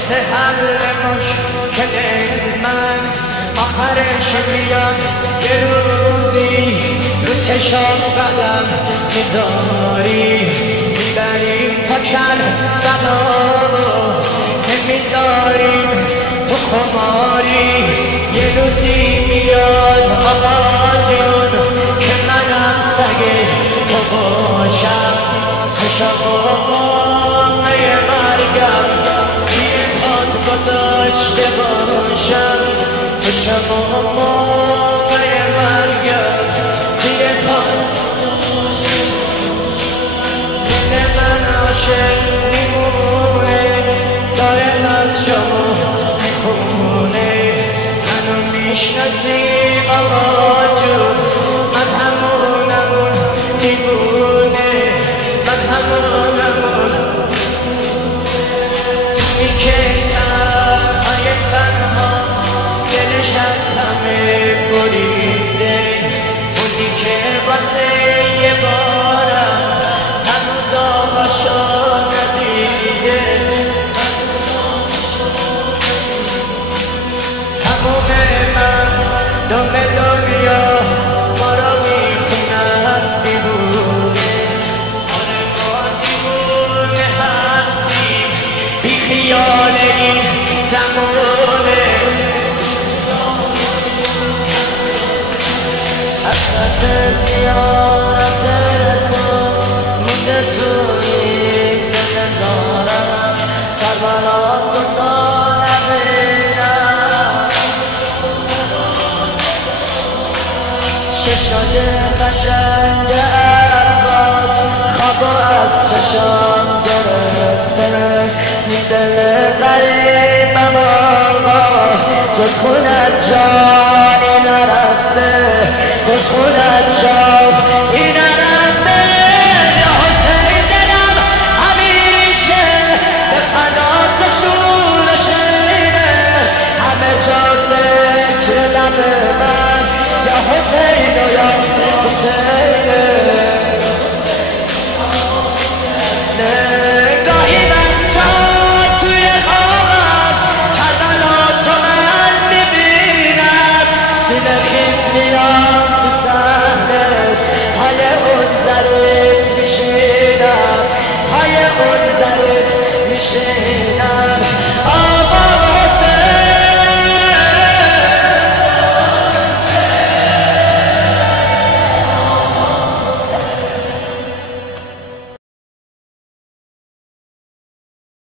واسه حل مشکل من آخرش بیاد یه روزی رو چشام قدم میذاری میبریم تا کربلا نمیذاریم تو خماری یه روزی میاد آقا جون که منم سگ تو باشم چشم موقع مرگم زیر پات گذاشته باشم چشم موقع مرگم زیر پات دل من عاشق میمونه دائم از شما میخونه منو میشناسی آقا جون من همونمون دیوونه من همونمون اینی که تنها دلش از همه بریده اونی که واسه یه بارم هنوز آقاشو ندیده تموم من دم دنیا ما را میخونن دیوونه آره ما دیوونه هستیم بی خیال این زمونه حسرت زیارت تو مونده توی نظارم کربلا تو تا نبینم چشای قشنگ عباس خوابو از چشام گرفته این دل غریبم آقا جز خونت جانی نرفته جز خونت جانی